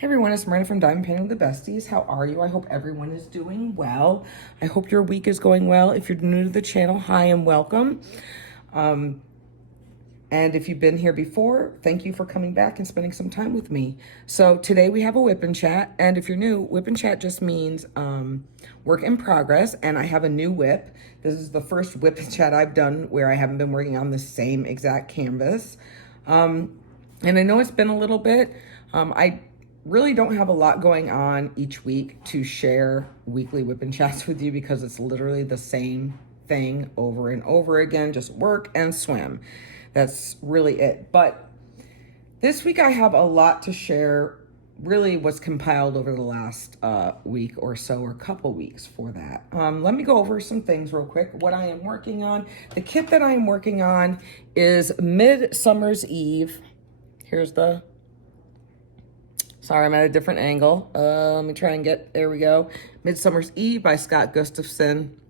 Hey everyone, it's Miranda from Diamond Painting with the Besties. How are you? I hope everyone is doing well. I hope your week is going well. If you're new to the channel, hi and welcome. And if you've been here before, thank you for coming back and spending some time with me. So today we have a whip and chat. And if you're new, whip and chat just means work in progress. And I have a new whip. This is the first whip and chat I've done where I haven't been working on the same exact canvas. And I know it's been a little bit. I really don't have a lot going on each week to share weekly whip and chats with you because it's literally the same thing over and over again, just work and swim. That's really it. But this week I have a lot to share, really what's compiled over the last week or so, or couple weeks for that. Let me go over some things real quick, what I am working on. The kit that I am working on is Midsummer's Eve. Here's the, sorry, I'm at a different angle. Let me try and get, there we go. Midsummer's Eve by Scott Gustafson.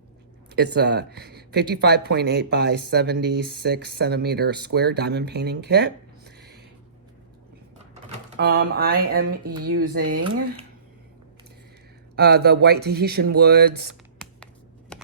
It's a 55.8 by 76 centimeter square diamond painting kit. I am using the White Tahitian Woods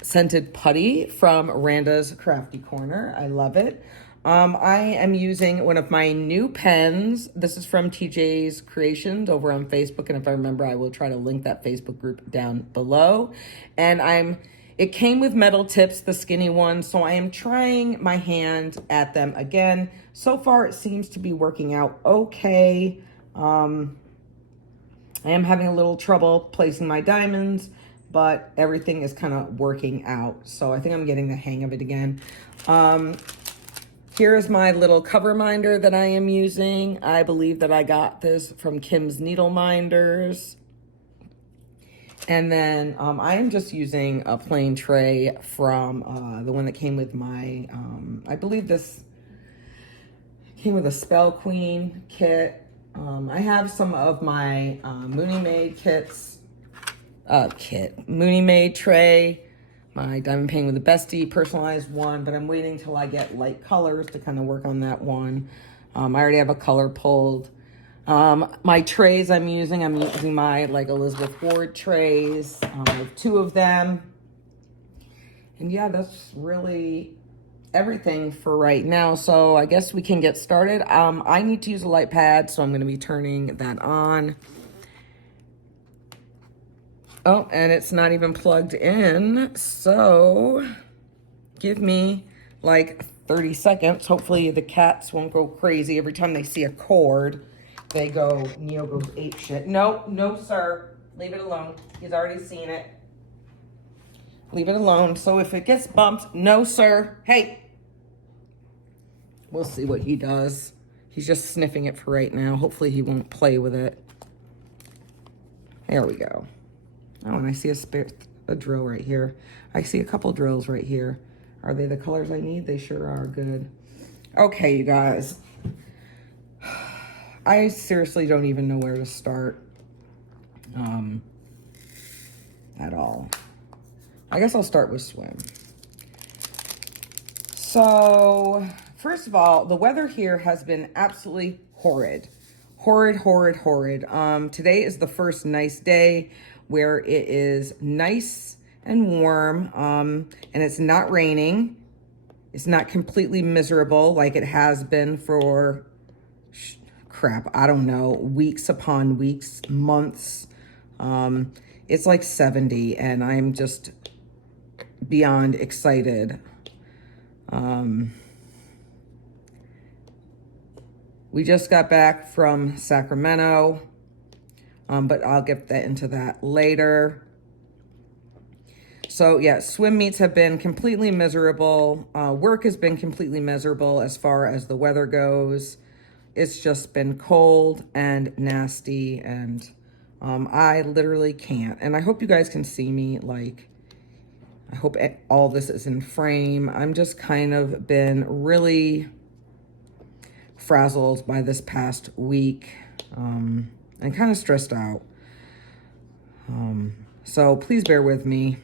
scented putty from Randa's Crafty Corner. I love it. I am using one of my new pens. This is from TJ's Creations over on Facebook. And if I remember, I will try to link that Facebook group down below. And it came with metal tips, the skinny ones. So I am trying my hand at them again. So far, it seems to be working out okay. I am having a little trouble placing my diamonds, but everything is kind of working out. So I think I'm getting the hang of it again. Here's my little cover minder that I am using. I believe that I got this from Kim's Needle Minders. And then I am just using a plain tray from the one that came with my, I believe this came with a Spell Queen kit. I have some of my Mooney Made Mooney Made tray. My Diamond Painting with the Bestie personalized one, but I'm waiting till I get light colors to kind of work on that one. I already have a color pulled. My trays I'm using my like Elizabeth Ward trays. I have 2 of them. And yeah, that's really everything for right now. So I guess we can get started. I need to use a light pad, so I'm going to be turning that on. Oh, and it's not even plugged in, so give me like 30 seconds. Hopefully the cats won't go crazy. Every time they see a cord, they go, Neo goes ape shit. No, no, sir. Leave it alone. He's already seen it. Leave it alone. So if it gets bumped, no, sir. Hey. We'll see what he does. He's just sniffing it for right now. Hopefully he won't play with it. There we go. Oh, and I see a drill right here. I see a couple drills right here. Are they the colors I need? They sure are. Good. Okay, you guys. I seriously don't even know where to start at all. I guess I'll start with swim. So, first of all, the weather here has been absolutely horrid. Horrid, horrid, horrid. Today is the first nice day where it is nice and warm, and it's not raining. It's not completely miserable like it has been for, I don't know, weeks upon weeks, months. It's like 70, and I'm just beyond excited. We just got back from Sacramento. But I'll get into that later. So yeah, swim meets have been completely miserable. Work has been completely miserable as far as the weather goes. It's just been cold and nasty, and I literally can't. And I hope you guys can see me. Like, I hope all this is in frame. I'm just kind of been really frazzled by this past week. And kind of stressed out. So please bear with me.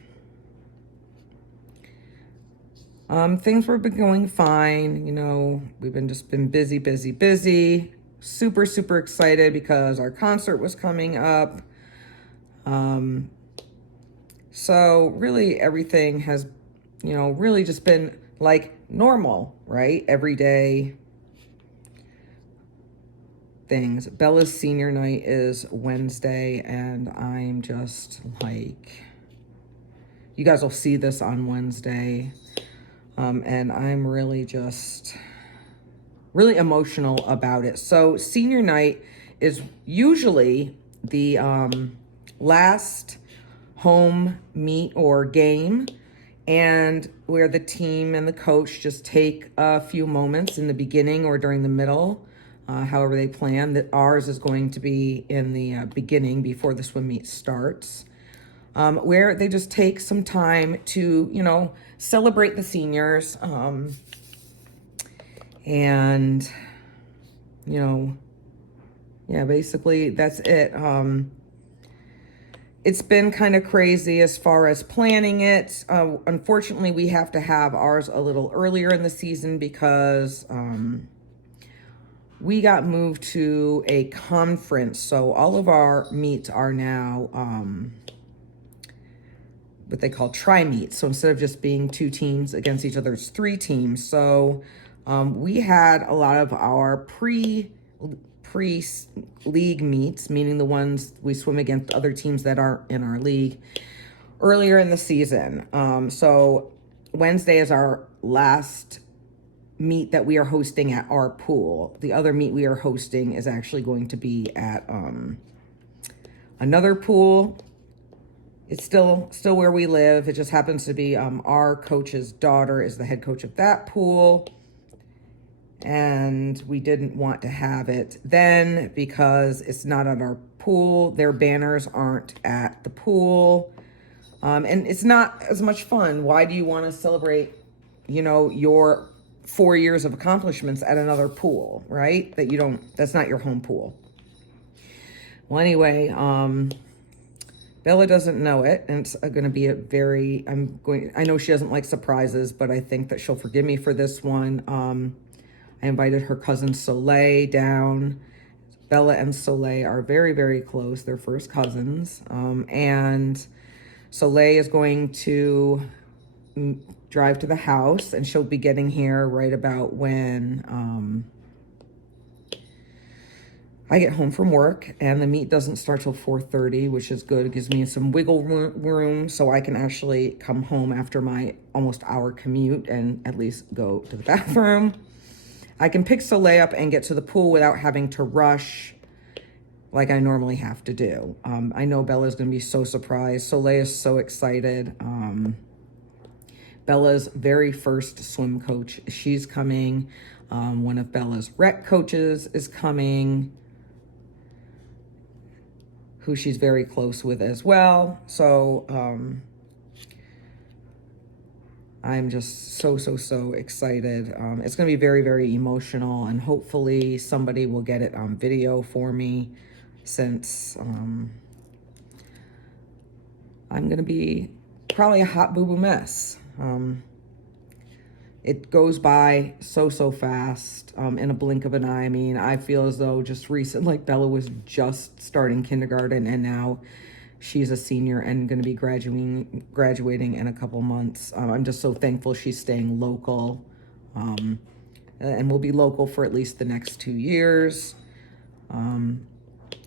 Things have been going fine. You know, we've just been busy, busy, busy. super, super excited because our concert was coming up. So really everything has, really just been like normal, right? Everyday things. Bella's senior night is Wednesday, and I'm just like, you guys will see this on Wednesday. And I'm really just really emotional about it. So senior night is usually the last home meet or game, and where the team and the coach just take a few moments in the beginning or during the middle, however they plan. That ours is going to be in the beginning before the swim meet starts, where they just take some time to, celebrate the seniors, and, yeah, basically that's it. It's been kind of crazy as far as planning it. Unfortunately, we have to have ours a little earlier in the season because we got moved to a conference. So all of our meets are now what they call tri-meets. So instead of just being 2 teams against each other, it's 3 teams. So we had a lot of our pre-league meets, meaning the ones we swim against other teams that aren't in our league, earlier in the season. So Wednesday is our last meet that we are hosting at our pool. The other meet we are hosting is actually going to be at another pool. It's still where we live. It just happens to be our coach's daughter is the head coach of that pool. And we didn't want to have it then because it's not at our pool. Their banners aren't at the pool. And it's not as much fun. Why do you want to celebrate, your 4 years of accomplishments at another pool, right? That's not your home pool. Well, anyway, Bella doesn't know it, and it's going to be I know she doesn't like surprises, but I think that she'll forgive me for this one. I invited her cousin Soleil down. Bella and Soleil are very, very close. They're first cousins. And Soleil is going to drive to the house, and she'll be getting here right about when I get home from work, and the meet doesn't start till 4:30, which is good. It gives me some wiggle room so I can actually come home after my almost hour commute and at least go to the bathroom. I can pick Soleil up and get to the pool without having to rush like I normally have to do. I know Bella's going to be so surprised. Soleil is so excited. Bella's very first swim coach, she's coming. One of Bella's rec coaches is coming, who she's very close with as well. So I'm just so excited. It's going to be very, very emotional, and hopefully somebody will get it on video for me, since I'm going to be probably a hot boo-boo mess. It goes by so fast, in a blink of an eye. I mean, I feel as though just recently, like Bella was just starting kindergarten, and now she's a senior and going to be graduating in a couple months. I'm just so thankful she's staying local, and will be local for at least the next 2 years.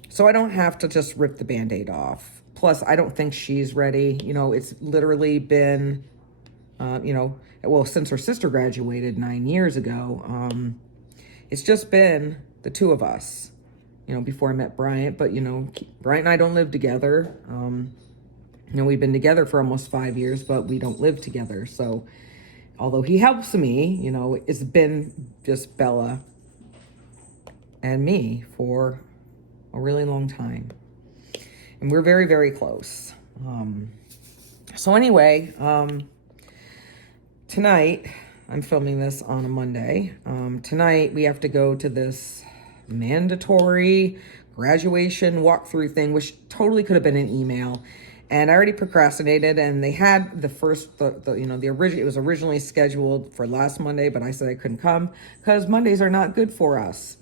So I don't have to just rip the Band-Aid off. Plus, I don't think she's ready. It's literally been, since her sister graduated 9 years ago, it's just been the 2 of us. Before I met Bryant, but, Bryant and I don't live together. We've been together for almost 5 years, but we don't live together. So although he helps me, it's been just Bella and me for a really long time. And we're very, very close. So anyway, tonight, I'm filming this on a Monday. Tonight, we have to go to this mandatory graduation walkthrough thing, which totally could have been an email. And I already procrastinated, and they had it was originally scheduled for last Monday, but I said I couldn't come because Mondays are not good for us.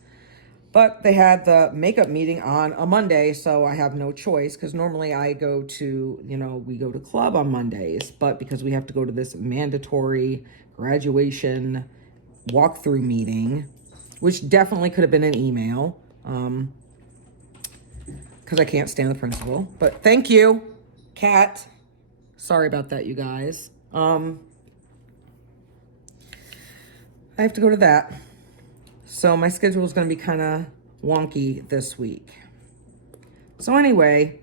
But they had the makeup meeting on a Monday, so I have no choice because normally I go to, we go to club on Mondays, but because we have to go to this mandatory graduation walkthrough meeting, which definitely could have been an email, because I can't stand the principal. But thank you, Kat. Sorry about that, you guys. I have to go to that. So my schedule is going to be kind of wonky this week. So anyway,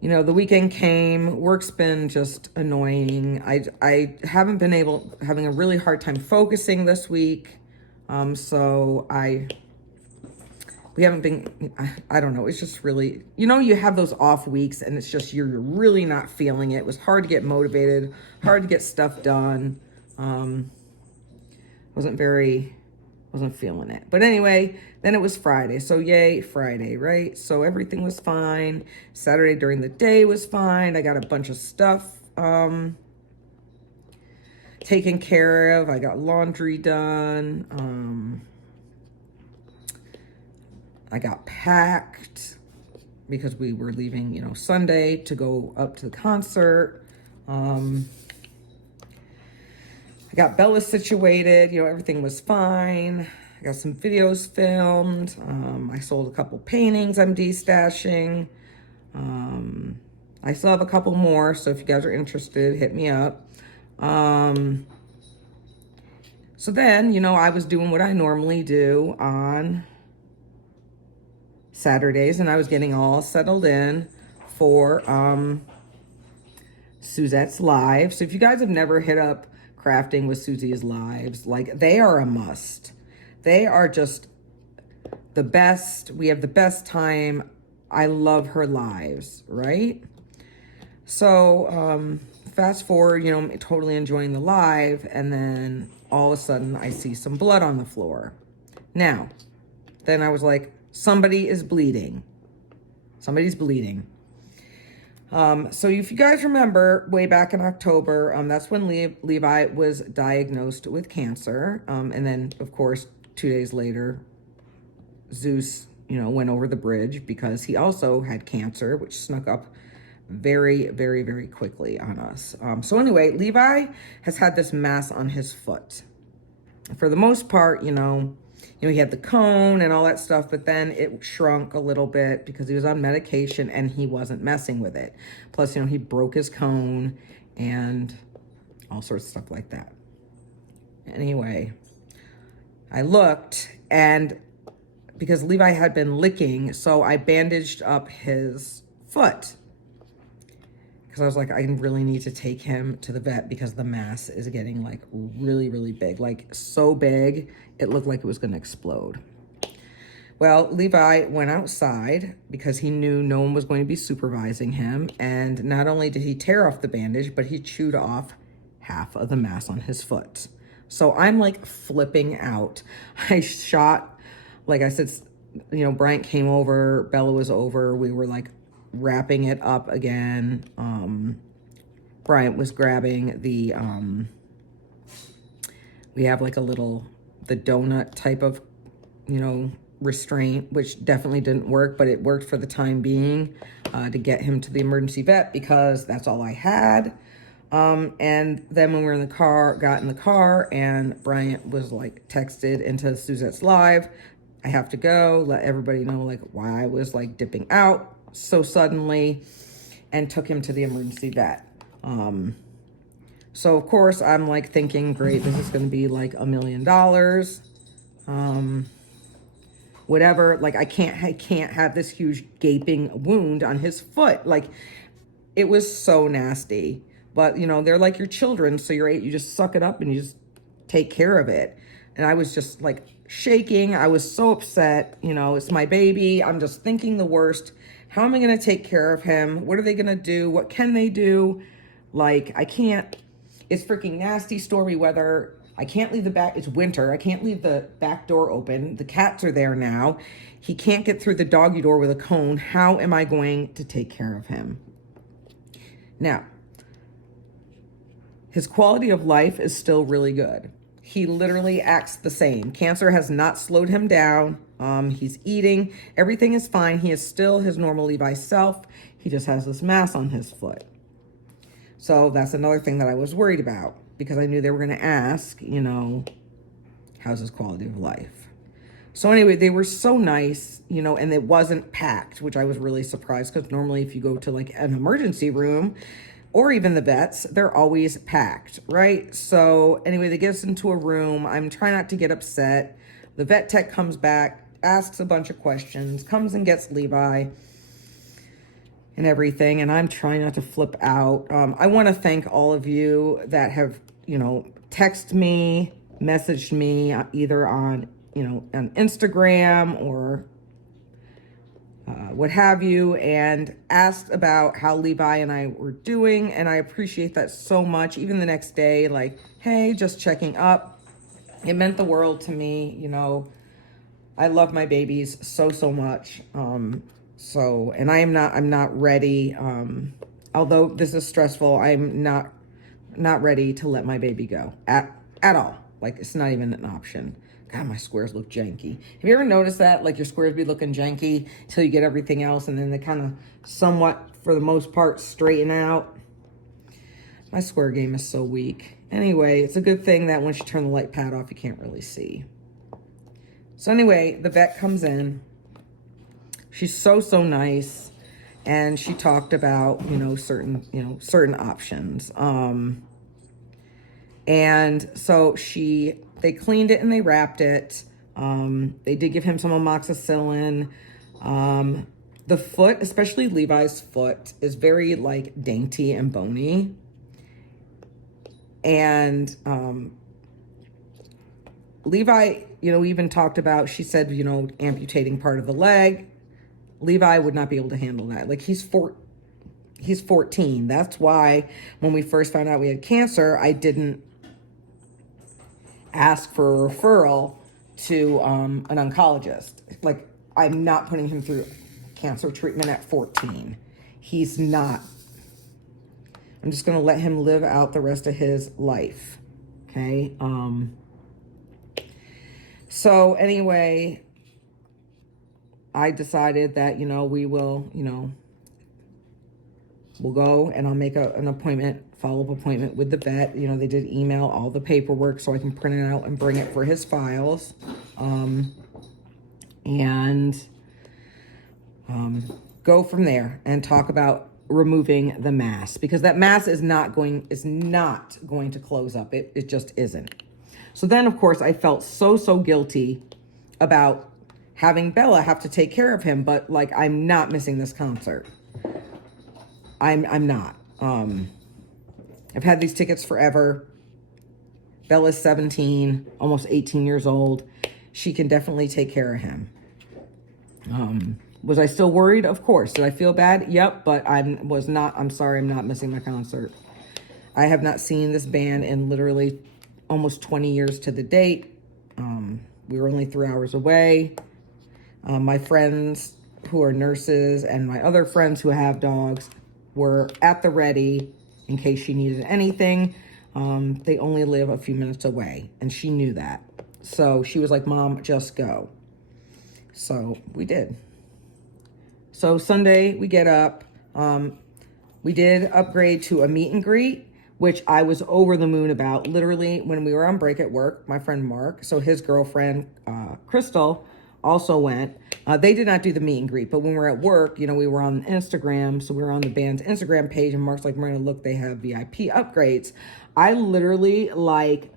the weekend came. Work's been just annoying. I haven't been having a really hard time focusing this week. We haven't been, I don't know. It's just really, you have those off weeks and it's just, you're really not feeling it. It was hard to get motivated, hard to get stuff done. Wasn't feeling it. But anyway, then it was Friday. So yay, Friday, right? So everything was fine. Saturday during the day was fine. I got a bunch of stuff taken care of. I got laundry done. I got packed because we were leaving, Sunday to go up to the concert. I got Bella situated, everything was fine. I got some videos filmed. I sold a couple paintings I'm destashing. I still have a couple more, so if you guys are interested, hit me up. So then, I was doing what I normally do on Saturdays, and I was getting all settled in for Suzette's Live. So if you guys have never hit up Crafting with Susie's Lives, they are a must. They are just the best. We have the best time. I love her lives, right? So fast forward, totally enjoying the live, and then all of a sudden I see some blood on the floor. Now, then I was like, somebody is bleeding. Somebody's bleeding. So if you guys remember, way back in October, that's when Levi was diagnosed with cancer. And then, of course, 2 days later, Zeus, went over the bridge because he also had cancer, which snuck up very, very, very quickly on us. So anyway, Levi has had this mass on his foot. For the most part, he had the cone and all that stuff, but then it shrunk a little bit because he was on medication and he wasn't messing with it. Plus, he broke his cone and all sorts of stuff like that. Anyway, I looked, and because Levi had been licking, so I bandaged up his foot. Because I was like, I really need to take him to the vet because the mass is getting really, really big. So big, it looked like it was going to explode. Well, Levi went outside because he knew no one was going to be supervising him. And not only did he tear off the bandage, but he chewed off half of the mass on his foot. So I'm flipping out. I shot, like I said, Bryant came over, Bella was over. We were wrapping it up again. Bryant was grabbing the, we have the donut type of, restraint, which definitely didn't work, but it worked for the time being to get him to the emergency vet because that's all I had. And then when we were in the car, got in the car, and Bryant was texted into Suzette's Live, I have to go, let everybody know why I was dipping out so suddenly, and took him to the emergency vet. So of course I'm thinking, great, this is going to be $1 million. Whatever, I can't have this huge gaping wound on his foot. It was so nasty, but they're your children. So you just suck it up and you just take care of it. And I was just shaking. I was so upset. It's my baby. I'm just thinking the worst. How am I going to take care of him? What are they going to do? What can they do? I can't, it's freaking nasty, stormy weather. I can't leave it's winter. I can't leave the back door open. The cats are there now. He can't get through the doggy door with a cone. How am I going to take care of him? Now, his quality of life is still really good. he literally acts the same. Cancer has not slowed him down. He's eating. Everything is fine. He is still his normal Levi self. He just has this mass on his foot. So that's another thing that I was worried about, because I knew they were going to ask, you know, how's his quality of life? So anyway, they were so nice, you know, and it wasn't packed, which I was really surprised, because normally if you go to like an emergency room or even the vets, they're always packed, right? So anyway, they get us into a room. I'm trying not to get upset. The vet tech comes back, asks a bunch of questions, comes and gets Levi and everything. And I'm trying not to flip out. I want to thank all of you that have, you know, texted me, messaged me either on, you know, on Instagram or what have you, and asked about how Levi and I were doing. And I appreciate that so much. Even the next day, like, hey, just checking up. It meant the world to me. You know, I love my babies so much. And I'm not ready. Although this is stressful, I'm not ready to let my baby go at all. Like, it's not even an option. God, my squares look janky. Have you ever noticed that? Like, your squares be looking janky until you get everything else, and then they kind of somewhat, for the most part, straighten out. My square game is so weak. Anyway, it's a good thing that once you turn the light pad off, you can't really see. So anyway, the vet comes in. She's so they and she talked about, you know, certain options. And so they cleaned it and they wrapped it. They did give him some amoxicillin. The foot, especially Levi's foot, is very like dainty and bony. And Levi, you know, even talked about, she said, you know, amputating part of the leg. Levi would not be able to handle that. Like, he's 14. That's why when we first found out we had cancer, I didn't ask for a referral to an oncologist. Like, I'm not putting him through cancer treatment at 14. He's not. I'm just going to let him live out the rest of his life. Okay. So anyway, I decided that, you know, we'll go and I'll make an appointment, follow-up appointment with the vet. You know, they did email all the paperwork so I can print it out and bring it for his files. Go from there and talk about removing the mass, because that mass is not going to close up. It just isn't. So then, of course, I felt so guilty about having Bella have to take care of him, but like, I'm not missing this concert. I'm not. I've had these tickets forever. Bella's 17, almost 18 years old. She can definitely take care of him. Was I still worried? Of course. Did I feel bad? Yep, but I'm sorry, I'm not missing my concert. I have not seen this band in literally almost 20 years to the date. We were only 3 hours away. My friends who are nurses and my other friends who have dogs were at the ready in case she needed anything. They only live a few minutes away, and she knew that. So she was like, Mom, just go. So we did. So Sunday we get up. We did upgrade to a meet and greet, which I was over the moon about. Literally, when we were on break at work, my friend Mark, so his girlfriend, Crystal, also went. They did not do the meet and greet, but when we were at work, you know, we were on Instagram, so we were on the band's Instagram page, and Mark's like, Marina, look, they have VIP upgrades. I literally, like,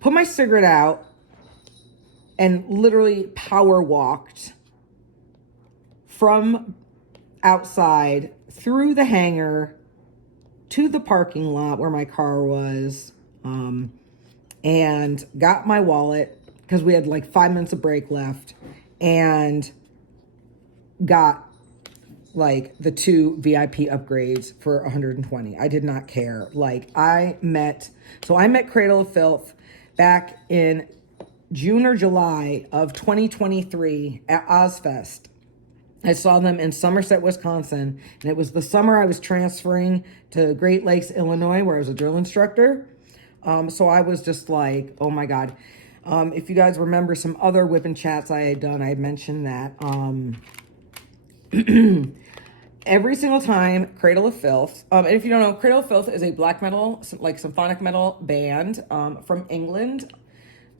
put my cigarette out and literally power walked from outside through the hangar to the parking lot where my car was, and got my wallet, because we had like 5 minutes of break left, and got like the 2 VIP upgrades for 120. I did not care. Like, I met Cradle of Filth back in June or July of 2023 at Ozfest. I saw them in Somerset, Wisconsin, and it was the summer I was transferring to Great Lakes, Illinois, where I was a drill instructor. So I was just like, oh my God. If you guys remember some other whipping chats I had done, I had mentioned that every single time Cradle of Filth, and if you don't know, Cradle of Filth is a black metal, like symphonic metal band from England.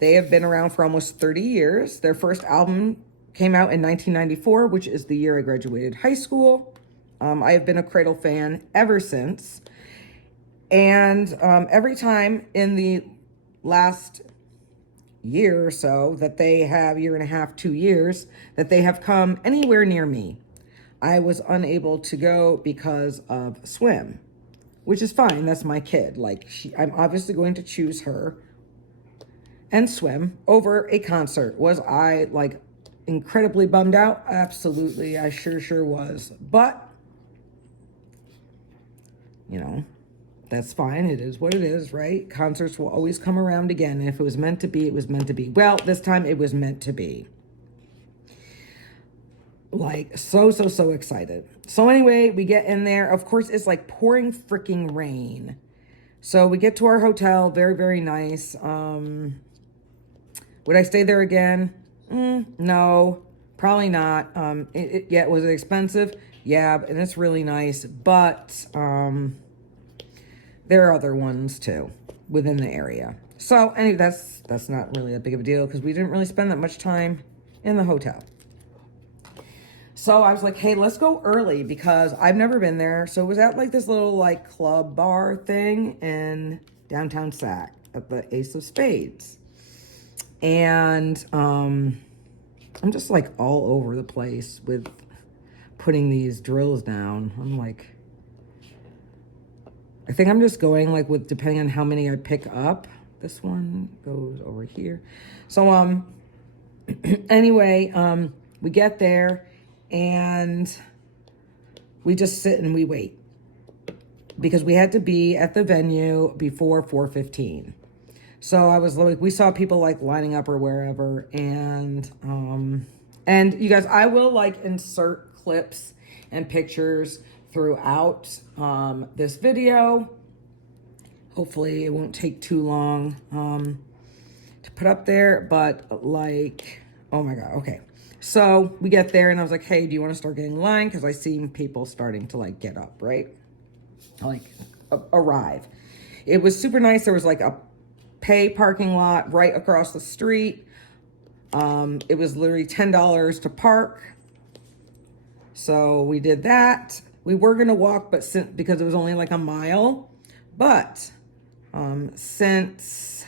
They have been around for almost 30 years. Their first album came out in 1994, which is the year I graduated high school. I have been a Cradle fan ever since. And every time in the last year or so that they have, year and a half, 2 years, that they have come anywhere near me, I was unable to go because of swim, which is fine. That's my kid. Like, I'm obviously going to choose her and swim over a concert. Was I like incredibly bummed out? Absolutely. I sure was. But, you know, that's fine. It is what it is, right? Concerts will always come around again. And if it was meant to be, it was meant to be. Well, this time it was meant to be. Like, so excited. So anyway, we get in there. Of course, it's like pouring freaking rain. So we get to our hotel. Very nice. Would I stay there again? No, probably not. Yeah, was it expensive? Yeah, and it's really nice. But there are other ones too within the area. So anyway, that's not really that big of a deal because we didn't really spend that much time in the hotel. So I was like, hey, let's go early because I've never been there. So it was at like this little like club bar thing in downtown Sac at the Ace of Spades. And I'm just like all over the place with putting these drills down. I'm like, I think I'm just going like with, depending on how many I pick up. This one goes over here. So anyway, we get there and we just sit and we wait because we had to be at the venue before 4:15. So I was like, we saw people like lining up or wherever. And you guys, I will like insert clips and pictures throughout this video. Hopefully it won't take too long to put up there, but like, oh my God. Okay. So we get there and I was like, hey, do you want to start getting in line? Cause I seen people starting to like get up, right? Like arrive. It was super nice. There was like a pay parking lot right across the street. It was literally $10 to park. So we did that. We were going to walk, but because it was only like a mile, but since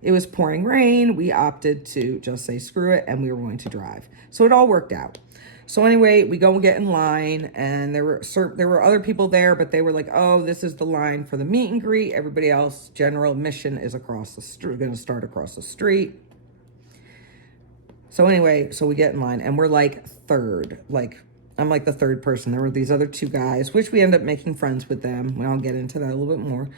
it was pouring rain, we opted to just say screw it and we were going to drive. So it all worked out. So anyway, we go and get in line and there were other people there, but they were like, oh, this is the line for the meet and greet. Everybody else, general admission is across the street, going to start across the street. So anyway, so we get in line and we're like third, like I'm like the third person. There were these other two guys, which we end up making friends with them. Well, I'll get into that a little bit more.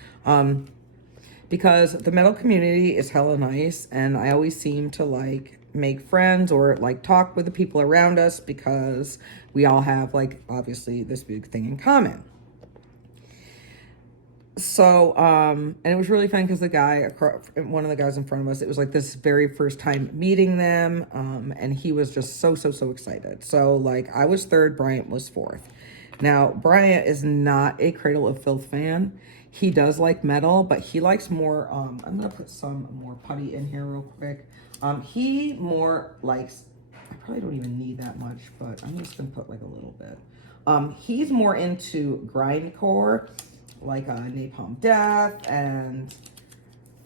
Because the metal community is hella nice and I always seem to like make friends or like talk with the people around us because we all have like obviously this big thing in common. So, and it was really fun because the guy, one of the guys in front of us, it was like this very first time meeting them. And he was just so excited. So like I was third, Bryant was fourth. Now, Bryant is not a Cradle of Filth fan. He does like metal, but he likes more, I'm going to put some more putty in here real quick. He more likes, I probably don't even need that much, but I'm just going to put like a little bit. He's more into grindcore, like Napalm Death and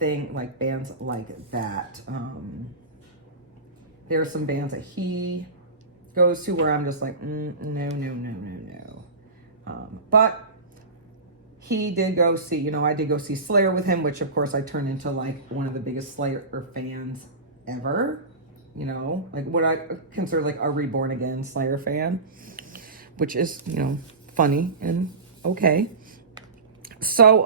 like bands like that. There are some bands that he goes to where I'm just like, no. But he did go see, you know, I did go see Slayer with him, which of course I turned into like one of the biggest Slayer fans ever. You know, like what I consider like a reborn again Slayer fan, which is, you know, funny and okay. So,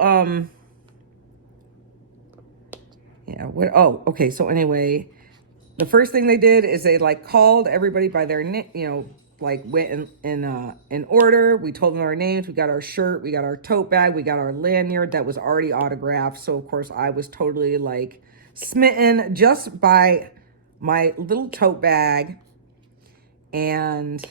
yeah, okay. So anyway, the first thing they did is they like called everybody by their name, you know, like went in order. We told them our names. We got our shirt. We got our tote bag. We got our lanyard that was already autographed. So of course I was totally like smitten just by my little tote bag and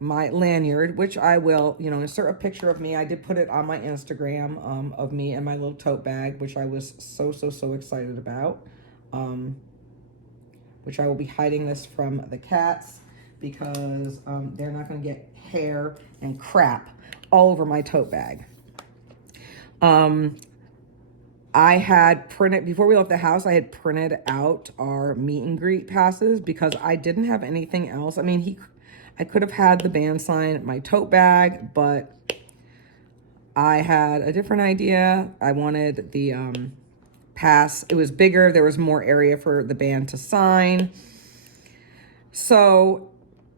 my lanyard, which I will, you know, insert a picture of me. I did put it on my Instagram of me and my little tote bag, which I was so excited about. Which I will be hiding this from the cats because they're not going to get hair and crap all over my tote bag. I had printed, before we left the house, I had printed out our meet and greet passes because I didn't have anything else. I mean, I could have had the band sign my tote bag, but I had a different idea. I wanted the pass. It was bigger. There was more area for the band to sign. So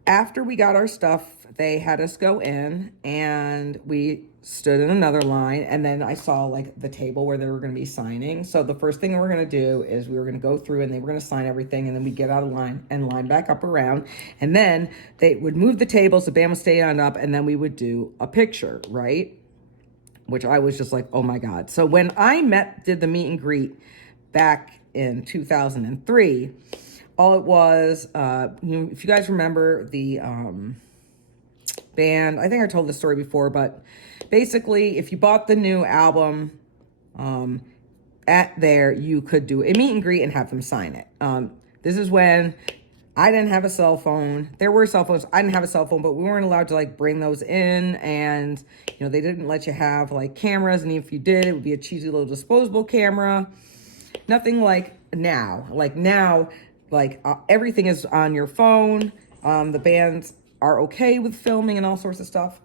after we got our stuff, they had us go in and we stood in another line, and then I saw like the table where they were going to be signing. So the first thing we were going to do is we were going to go through and they were going to sign everything, and then we get out of line and line back up around, and then they would move the tables, the band would stay on up, and then we would do a picture, right? Which I was just like, oh my God. So when I did the meet and greet back in 2003, all it was, if you guys remember the band, I think I told this story before, but basically if you bought the new album at there, you could do a meet and greet and have them sign it. This is when I didn't have a cell phone. There were cell phones. I didn't have a cell phone, but we weren't allowed to like bring those in. And, you know, they didn't let you have like cameras. And if you did, it would be a cheesy little disposable camera. Nothing like now. Like now, like everything is on your phone. The bands are okay with filming and all sorts of stuff.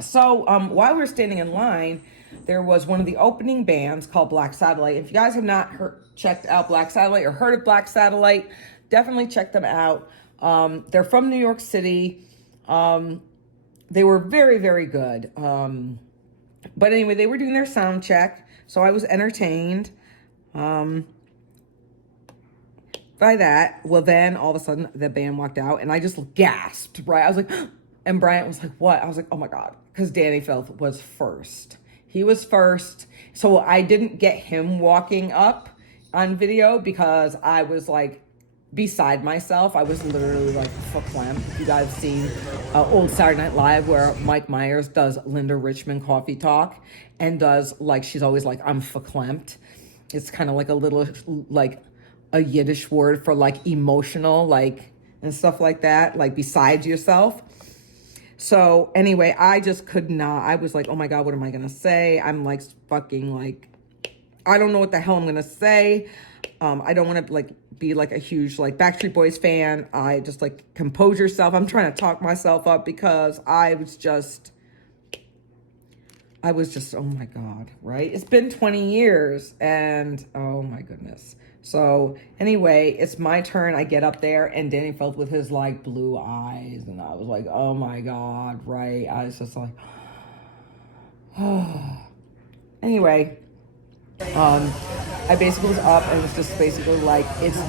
So while we were standing in line, there was one of the opening bands called Black Satellite. If you guys have not checked out Black Satellite or heard of Black Satellite, definitely check them out. They're from New York City. They were very good. But anyway, they were doing their sound check, so I was entertained by that. Well, then all of a sudden the band walked out and I just gasped, right? I was like, and Bryant was like, what? I was like, oh my God, because Danny Filth was first. He was first. So I didn't get him walking up on video because I was like beside myself. I was literally like verklempt. If you guys seen old Saturday Night Live where Mike Myers does Linda Richmond coffee talk and does like, she's always like, I'm verklempt. It's kind of like a little, like a Yiddish word for like emotional, like, and stuff like that, like besides yourself. So anyway, I just could not. I was like, oh my God, what am I going to say? I'm like fucking like, I don't know what the hell I'm going to say. I don't want to like be like a huge like Backstreet Boys fan. I just like compose yourself. I'm trying to talk myself up because I was just, oh my God, right? It's been 20 years and oh my goodness. So anyway, it's my turn. I get up there and Danny Filth with his like blue eyes. And I was like, oh my God, right? I was just like, oh. Anyway, I basically was up and was just basically like,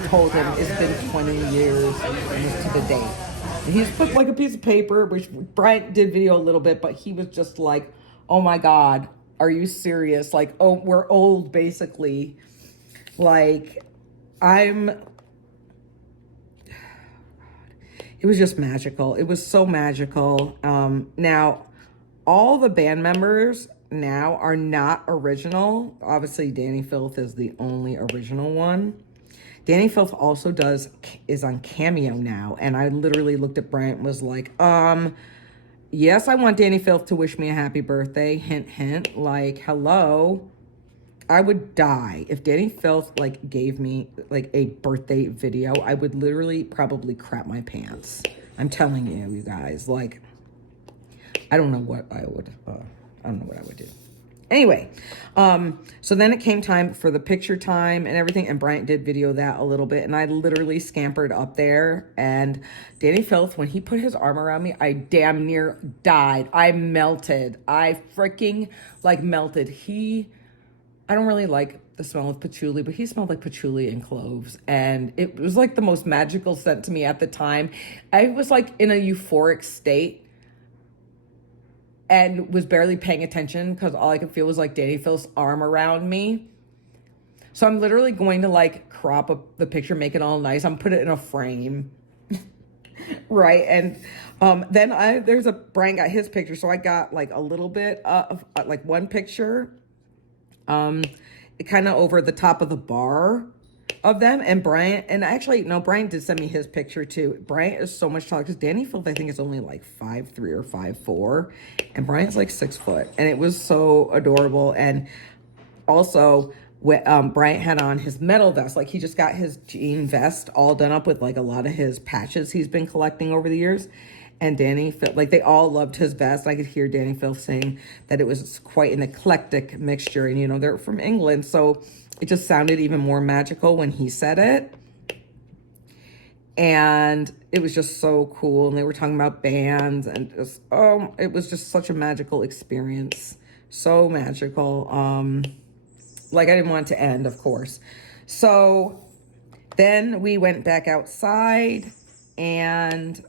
told him it's been 20 years to the date. And he just put like a piece of paper, which Bryant did video a little bit, but he was just like, oh my God, are you serious? Like, oh, we're old basically. Like, it was just magical. It was so magical. Now, all the band members now are not original. Obviously, Danny Filth is the only original one. Danny Filth also is on Cameo now. And I literally looked at Brent and was like, yes, I want Danny Filth to wish me a happy birthday. Hint, hint. Like, hello. I would die if Danny Filth like gave me like a birthday video. I would literally probably crap my pants. I'm telling you, you guys, like, I don't know what I would do. Anyway, so then it came time for the picture time and everything, and Bryant did video that a little bit, and I literally scampered up there, and Danny Filth, when he put his arm around me, I damn near died. I melted. I freaking like melted. I don't really like the smell of patchouli, but he smelled like patchouli and cloves. And it was like the most magical scent to me at the time. I was like in a euphoric state and was barely paying attention because all I could feel was like Danny Phil's arm around me. So I'm literally going to like crop up the picture, make it all nice. I'm put it in a frame. Right. And then there's Brian got his picture. So I got like a little bit of like one picture, kind of over the top of the bar of them. And Brian, and actually, no, Brian did send me his picture too. Brian is so much taller because Danny Phil, I think, is only like 5'3" or 5'4", and Brian's like 6 foot. And it was so adorable. And also, Bryant had on his metal vest. Like, he just got his jean vest all done up with like a lot of his patches he's been collecting over the years. And Danny Phil, like, they all loved his vest. I could hear Danny Phil saying that it was quite an eclectic mixture. And, you know, they're from England, so it just sounded even more magical when he said it. And it was just so cool. And they were talking about bands and just, it was just such a magical experience. So magical. Like, I didn't want it to end, of course. So then we went back outside and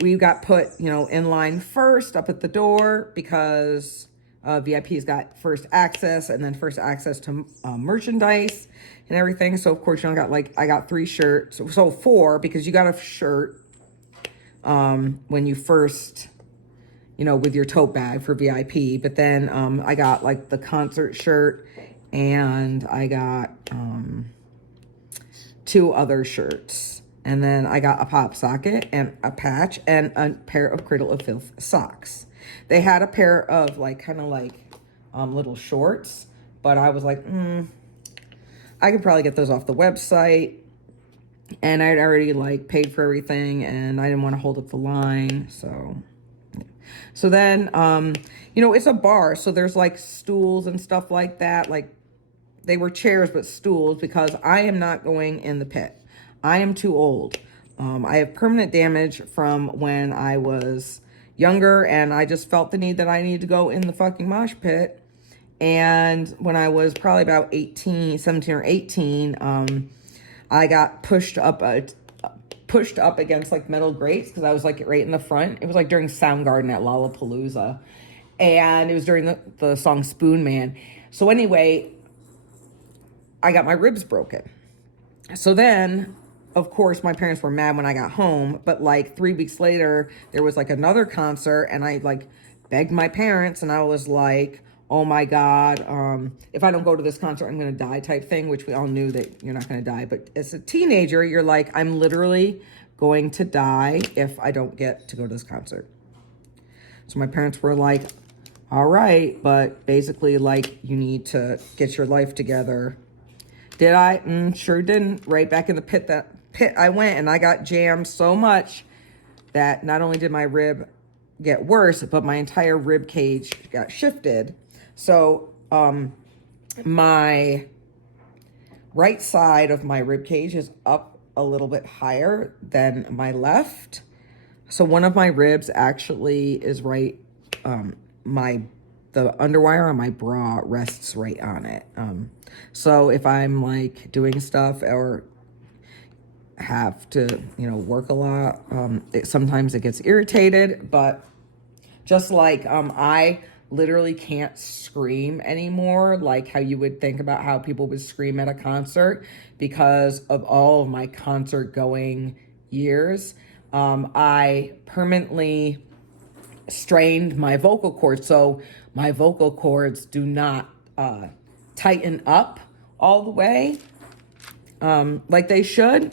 we got put, you know, in line first up at the door because VIPs got first access and then first access to merchandise and everything. So, of course, you know, I got 3 shirts. So 4, because you got a shirt when you first, you know, with your tote bag for VIP. But then I got like the concert shirt and I got 2 other shirts. And then I got a pop socket and a patch and a pair of Cradle of Filth socks. They had a pair of like kind of like little shorts, but I was like, I could probably get those off the website. And I'd already like paid for everything and I didn't want to hold up the line. So then, you know, it's a bar. So there's like stools and stuff like that. Like, they were chairs, but stools, because I am not going in the pit. I am too old. I have permanent damage from when I was younger, and I just felt the need that I needed to go in the fucking mosh pit. And when I was probably about 17 or 18, I got pushed up against like metal grates because I was like right in the front. It was like during Soundgarden at Lollapalooza, and it was during the song Spoon Man. So anyway, I got my ribs broken. So then, of course, my parents were mad when I got home, but like 3 weeks later, there was like another concert, and I like begged my parents, and I was like, oh my God, if I don't go to this concert, I'm going to die type thing, which we all knew that you're not going to die. But as a teenager, you're like, I'm literally going to die if I don't get to go to this concert. So my parents were like, all right, but basically like, you need to get your life together. Did I? Sure didn't. Right back in the pit I went, and I got jammed so much that not only did my rib get worse, but my entire rib cage got shifted. So my right side of my rib cage is up a little bit higher than my left. So one of my ribs actually is right, the underwire on my bra rests right on it. So if I'm like doing stuff or have to, you know, work a lot, sometimes it gets irritated. But just like I literally can't scream anymore, like how you would think about how people would scream at a concert, because of all of my concert going years. I permanently strained my vocal cords, so my vocal cords do not tighten up all the way like they should.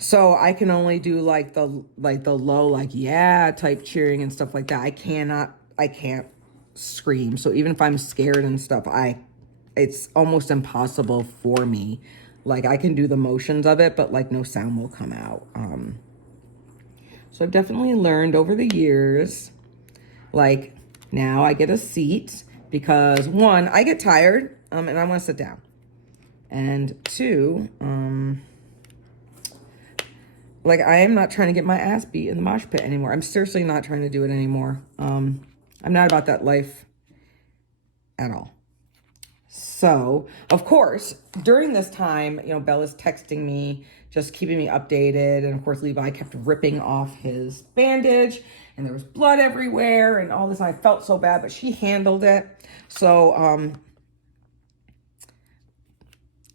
So I can only do like the low, like, yeah, type cheering and stuff like that. I can't scream. So even if I'm scared and stuff, it's almost impossible for me. Like, I can do the motions of it, but like no sound will come out. So I've definitely learned over the years, like now I get a seat because 1, I get tired and I want to sit down. And 2, like, I am not trying to get my ass beat in the mosh pit anymore. I'm seriously not trying to do it anymore. I'm not about that life at all. So, of course, during this time, Bella's texting me, just keeping me updated. And of course, Levi kept ripping off his bandage and there was blood everywhere and all this. I felt so bad, but she handled it. So, on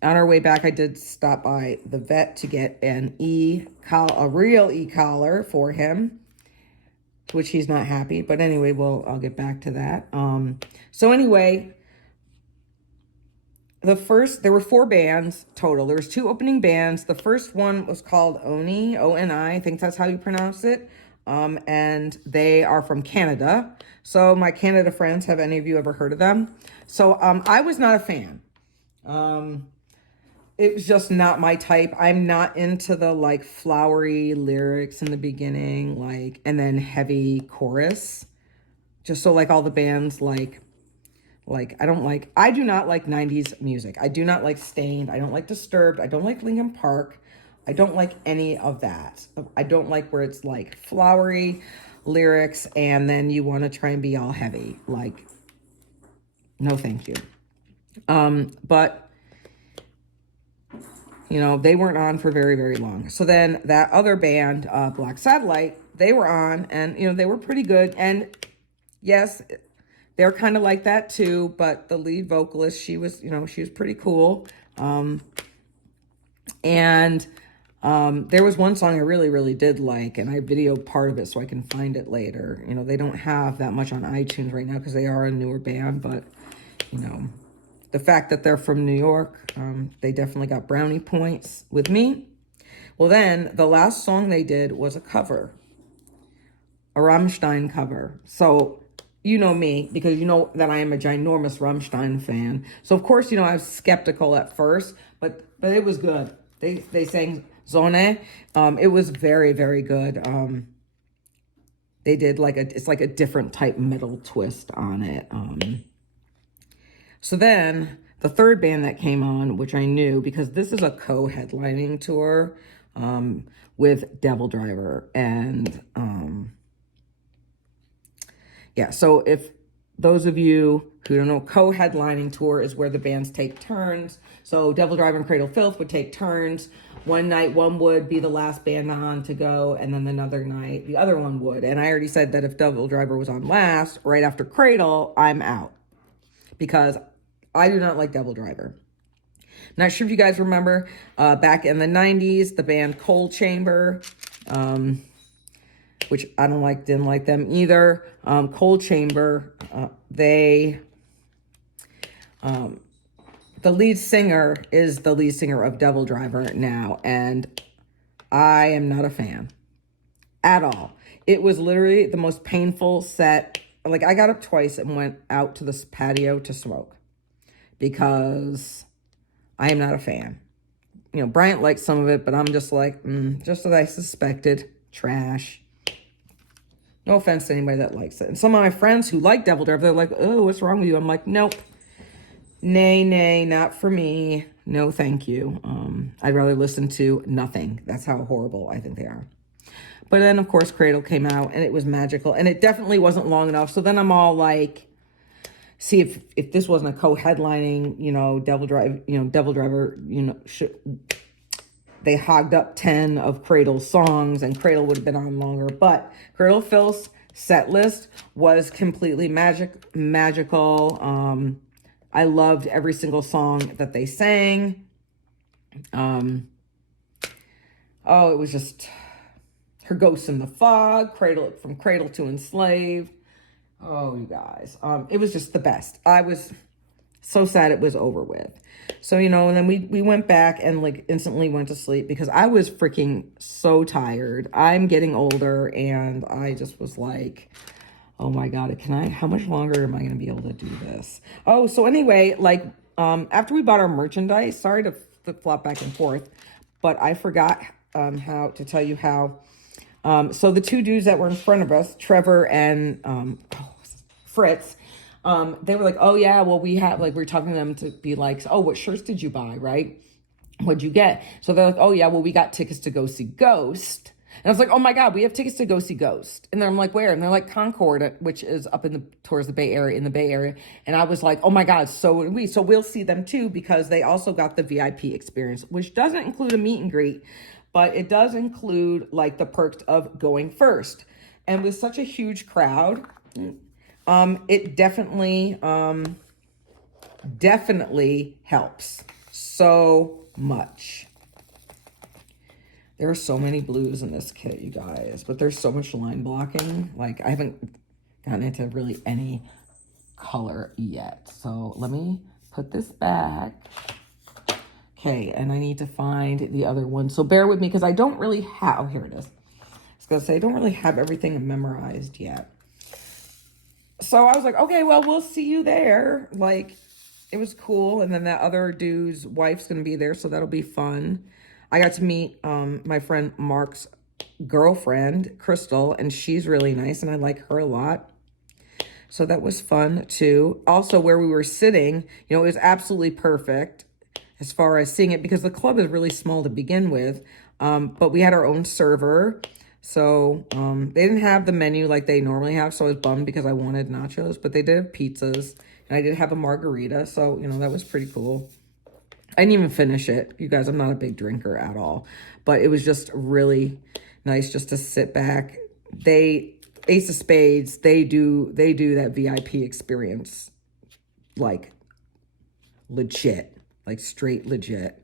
our way back, I did stop by the vet to get a real e-collar for him, which he's not happy. But anyway, I'll get back to that. So anyway, there were 4 bands total. There was 2 opening bands. The first one was called Oni, O-N-I, I think that's how you pronounce it. And they are from Canada. So my Canada friends, have any of you ever heard of them? So I was not a fan. It was just not my type. I'm not into the like flowery lyrics in the beginning, and then heavy chorus. Just so like all the bands I do not like 90s music. I do not like Stained. I don't like Disturbed. I don't like Linkin Park. I don't like any of that. I don't like where it's like flowery lyrics and then you want to try and be all heavy. No, thank you. But they weren't on for very, very long. So then that other band, Black Satellite, they were on and, they were pretty good. And yes, they're kind of like that too, but the lead vocalist, she was pretty cool. And there was one song I really, really did like, and I videoed part of it so I can find it later. They don't have that much on iTunes right now because they are a newer band, but, the fact that they're from New York, they definitely got brownie points with me. Well, then the last song they did was a cover, a Rammstein cover. So, you know me, because you know that I am a ginormous Rammstein fan. So, of course, I was skeptical at first, but it was good. They sang Sonne. It was very, very good. They did it's like a different type metal twist on it. So then the third band that came on, which I knew because this is a co-headlining tour with DevilDriver. And yeah, so if those of you who don't know, co-headlining tour is where the bands take turns. So DevilDriver and Cradle Filth would take turns. One night, one would be the last band on to go, and then another night, the other one would. And I already said that if DevilDriver was on last, right after Cradle, I'm out. Because I do not like DevilDriver. Not sure if you guys remember, back in the 90s, the band Cold Chamber, which I didn't like them either. Cold Chamber, the lead singer is the lead singer of DevilDriver now, and I am not a fan at all. It was literally the most painful set. I got up twice and went out to this patio to smoke because I am not a fan. Bryant likes some of it, but I'm just just as I suspected, trash. No offense to anybody that likes it. And some of my friends who like DevilDriver, they're like, oh, what's wrong with you? I'm like, nope. Nay, not for me. No, thank you. I'd rather listen to nothing. That's how horrible I think they are. But then, of course, Cradle came out, and it was magical. And it definitely wasn't long enough. So then I'm all like, see, if this wasn't a co-headlining, DevilDriver, they hogged up 10 of Cradle's songs, and Cradle would have been on longer. But Cradle Filth's set list was completely magical. I loved every single song that they sang. It was just Her Ghost in the Fog, From Cradle to Enslaved. Oh, you guys. It was just the best. I was so sad it was over with. So, and then we went back and instantly went to sleep because I was freaking so tired. I'm getting older and I just was like, oh my God, how much longer am I going to be able to do this? Oh, so anyway, after we bought our merchandise, sorry to flip-flop back and forth, but I forgot how to tell you how. So the 2 dudes that were in front of us, Trevor and Fritz, they were like, oh yeah, well we were talking to them to be like, oh, what shirts did you buy, right? What'd you get? So they're like, oh yeah, well we got tickets to go see Ghost. And I was like, oh my God, we have tickets to go see Ghost. And then I'm like, where? And they're like, Concord, which is up towards the Bay Area, in the Bay Area. And I was like, oh my God, so we'll see them too, because they also got the VIP experience, which doesn't include a meet and greet, but it does include like the perks of going first. And with such a huge crowd, it definitely helps so much. There are so many blues in this kit, you guys, but there's so much line blocking. Like, I haven't gotten into really any color yet. So let me put this back. Okay, and I need to find the other one. So bear with me, because I don't really have, oh, here it is. I was gonna say, I don't really have everything memorized yet. So I was like, okay, well, we'll see you there. Like, it was cool. And then that other dude's wife's gonna be there, so that'll be fun. I got to meet my friend Mark's girlfriend, Crystal, and she's really nice, and I like her a lot. So that was fun, too. Also, where we were sitting, you know, it was absolutely perfect as far as seeing it, because the club is really small to begin with, but we had our own server. So they didn't have the menu like they normally have, so I was bummed because I wanted nachos, but they did have pizzas, and I did have a margarita, so, you know, that was pretty cool. I didn't even finish it. You guys, I'm not a big drinker at all. But it was just really nice just to sit back. Ace of Spades, they do that VIP experience like legit. Like straight legit.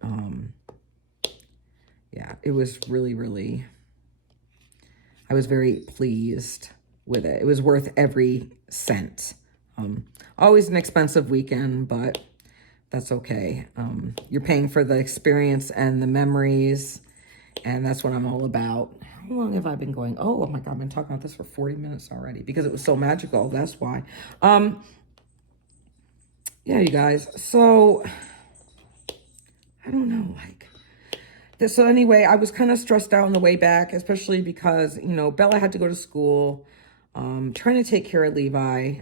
Yeah, it was really, I was very pleased with it. It was worth every cent. Always an expensive weekend, but that's okay. You're paying for the experience and the memories, and that's what I'm all about. How long have I been going? Oh my God, I've been talking about this for 40 minutes already because it was so magical. That's why. Yeah, you guys. So, I don't know, like this. So anyway, I was kind of stressed out on the way back, especially because, you know, Bella had to go to school. Trying to take care of Levi.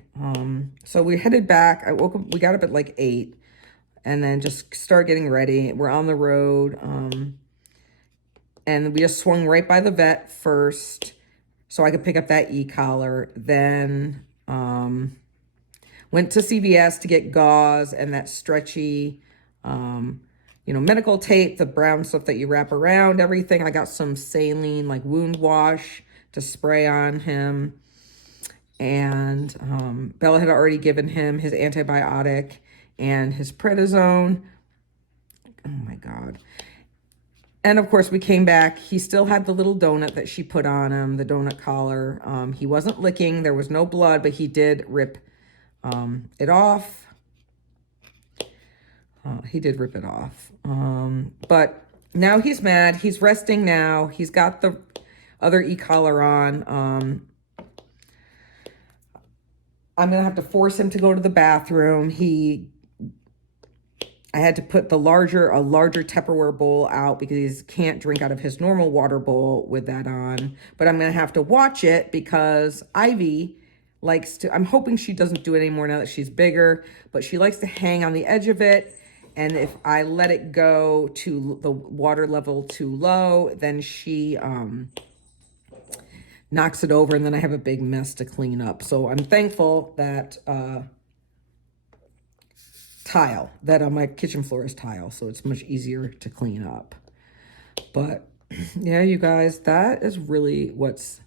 So we headed back. I woke up, we got up at like 8. And then just start getting ready. We're on the road. And we just swung right by the vet first, so I could pick up that e-collar. Then went to CVS to get gauze and that stretchy, you know, medical tape, the brown stuff that you wrap around everything. I got some saline, like wound wash to spray on him. And Bella had already given him his antibiotic and his prednisone. Oh my God. And of course we came back. He still had the little donut that she put on him, the donut collar. He wasn't licking. There was no blood, but he did rip it off. He did rip it off. But now he's mad. He's resting now. He's got the other e-collar on. I'm going to have to force him to go to the bathroom. I had to put a larger Tupperware bowl out because he can't drink out of his normal water bowl with that on. But I'm going to have to watch it because Ivy likes to, I'm hoping she doesn't do it anymore now that she's bigger, but she likes to hang on the edge of it. And if I let it go to the water level too low, then she knocks it over, and then I have a big mess to clean up. So I'm thankful that my kitchen floor is tile, so it's much easier to clean up. But yeah, you guys, that is really what's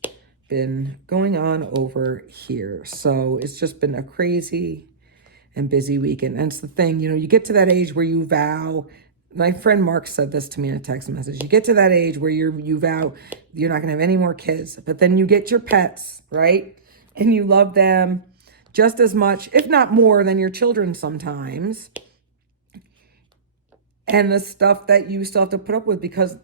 been going on over here. So it's just been a crazy and busy weekend. And it's the thing, you know, you get to that age where you vow. My friend Mark said this to me in a text message. You get to that age where you vow you're not going to have any more kids, but then you get your pets, right? And you love them just as much, if not more, than your children sometimes. And the stuff that you still have to put up with because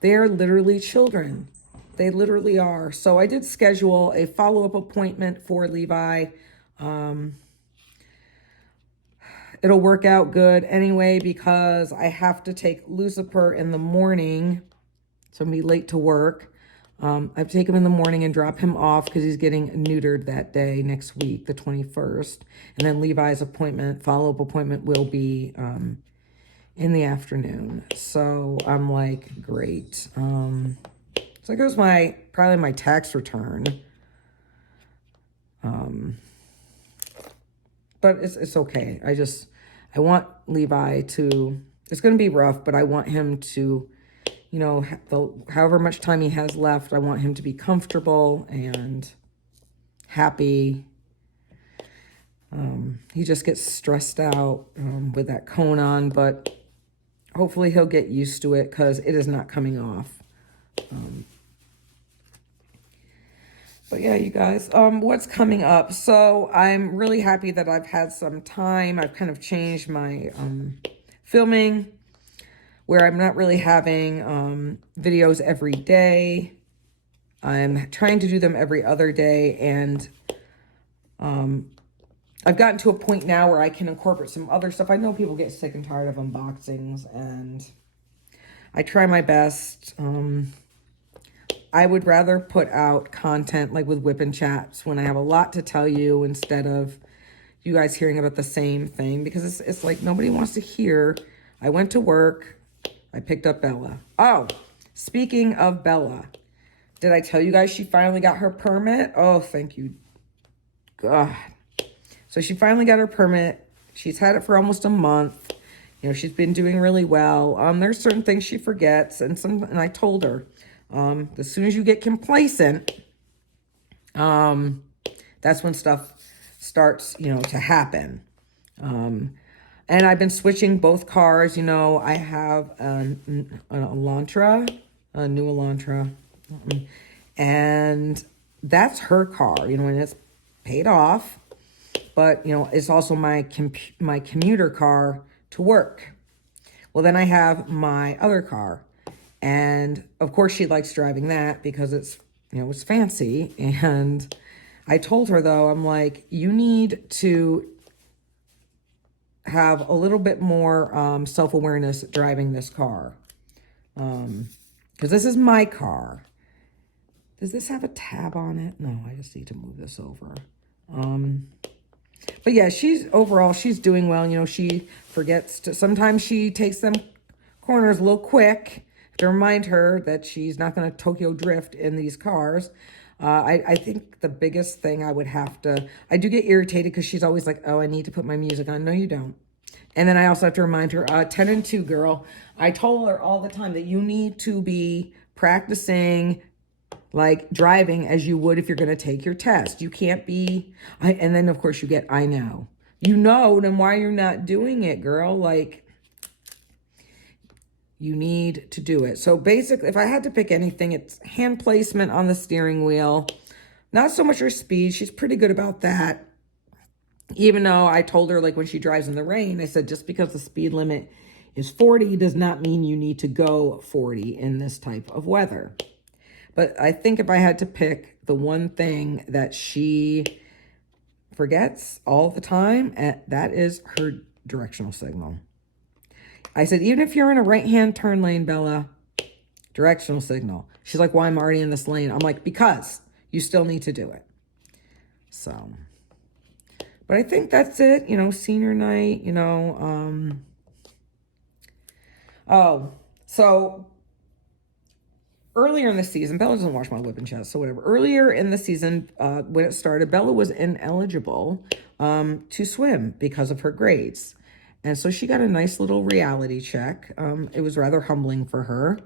they're literally children. They literally are. So I did schedule a follow-up appointment for Levi. It'll work out good anyway because I have to take Lucifer in the morning. So I'm going to be late to work. I have to take him in the morning and drop him off because he's getting neutered that day next week, the 21st. And then Levi's follow-up appointment will be in the afternoon. So I'm like, great. So there goes probably my tax return. But it's okay. I want Levi to, it's going to be rough, but I want him to, you know, however much time he has left, I want him to be comfortable and happy. He just gets stressed out with that cone on, but hopefully he'll get used to it because it is not coming off. But yeah, you guys, what's coming up? So I'm really happy that I've had some time. I've kind of changed my filming where I'm not really having videos every day. I'm trying to do them every other day, and I've gotten to a point now where I can incorporate some other stuff. I know people get sick and tired of unboxings, and I try my best. I would rather put out content like with Whip and Chats when I have a lot to tell you instead of you guys hearing about the same thing, because it's like nobody wants to hear. I went to work. I picked up Bella. Oh, speaking of Bella, did I tell you guys she finally got her permit? Oh, thank you, God. So she finally got her permit. She's had it for almost a month. You know, she's been doing really well. There's certain things she forgets, and I told her, as soon as you get complacent, that's when stuff starts, you know, to happen. And I've been switching both cars. You know, I have an Elantra, a new Elantra, and that's her car, you know, and it's paid off. But, you know, it's also my commuter car to work. Well, then I have my other car. And, of course, she likes driving that because it's, you know, it's fancy. And I told her, though, I'm like, you need to have a little bit more self-awareness driving this car. Because this is my car. Does this have a tab on it? No, I just need to move this over. But yeah, overall, she's doing well. You know, she forgets sometimes she takes them corners a little quick to remind her that she's not going to Tokyo drift in these cars. I think the biggest thing I do get irritated because she's always like, oh, I need to put my music on. No, you don't. And then I also have to remind her, 10 and 2, girl. I told her all the time that you need to be practicing like driving as you would if you're going to take your test. You can't be, and then of course you get, I know. You know, then why you're not doing it, girl? Like, you need to do it. So basically, if I had to pick anything, it's hand placement on the steering wheel. Not so much her speed. She's pretty good about that. Even though I told her, like, when she drives in the rain, I said, just because the speed limit is 40 does not mean you need to go 40 in this type of weather. But I think if I had to pick the one thing that she forgets all the time, that is her directional signal. I said, even if you're in a right-hand turn lane, Bella, directional signal. She's like, why am I already in this lane? I'm like, because you still need to do it. So, but I think that's it. You know, senior night, you know. So earlier in the season, Bella doesn't watch my Whip and Chats, so whatever. Earlier in the season, when it started, Bella was ineligible to swim because of her grades. And so she got a nice little reality check. It was rather humbling for her.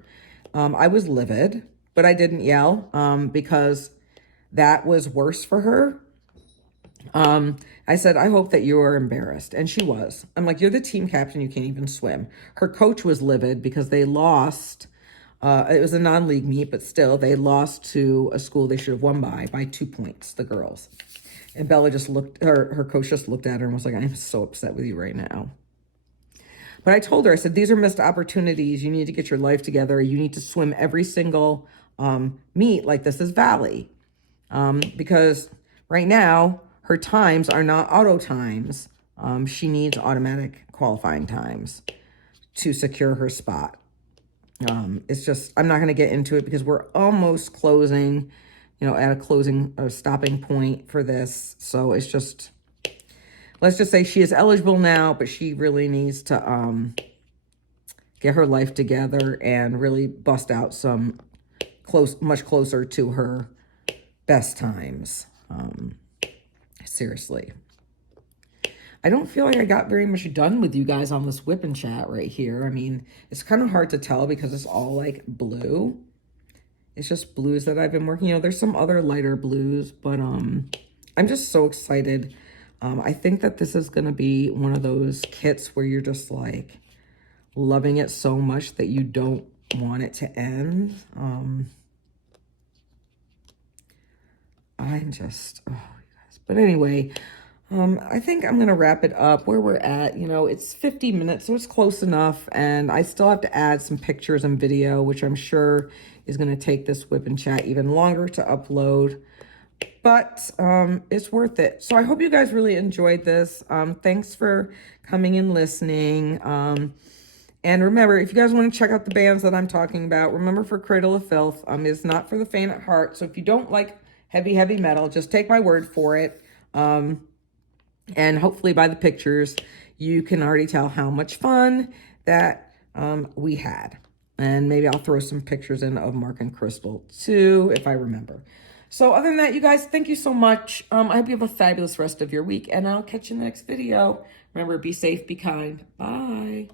I was livid, but I didn't yell because that was worse for her. I said, I hope that you are embarrassed. And she was. I'm like, you're the team captain. You can't even swim. Her coach was livid because they lost. It was a non-league meet, but still, they lost to a school they should have won by 2 points, the girls. And Bella just her coach just looked at her and was like, I'm so upset with you right now. But I told her, I said, these are missed opportunities. You need to get your life together. You need to swim every single meet like this is Valley. Because right now, her times are not auto times. She needs automatic qualifying times to secure her spot. It's just, I'm not going to get into it because we're almost closing, you know, at a stopping point for this. So it's just, let's just say she is eligible now, but she really needs to get her life together and really bust out some, much closer to her best times. Seriously. I don't feel like I got very much done with you guys on this whip and chat right here. I mean, it's kind of hard to tell because it's all like blue. It's just blues that I've been working. You know, there's some other lighter blues, but I'm just so excited. I think that this is going to be one of those kits where you're just like loving it so much that you don't want it to end. I'm just, oh, you guys. But anyway, I think I'm going to wrap it up where we're at. You know, it's 50 minutes, so it's close enough. And I still have to add some pictures and video, which I'm sure is going to take this whip and chat even longer to upload. But it's worth it. So I hope you guys really enjoyed this. Thanks for coming and listening. And remember, if you guys want to check out the bands that I'm talking about, remember for Cradle of Filth, it's not for the faint at heart. So if you don't like heavy metal, just take my word for it. And hopefully by the pictures, you can already tell how much fun that we had. And maybe I'll throw some pictures in of Mark and Crystal too, if I remember. So other than that, you guys, thank you so much. I hope you have a fabulous rest of your week, and I'll catch you in the next video. Remember, be safe, be kind. Bye.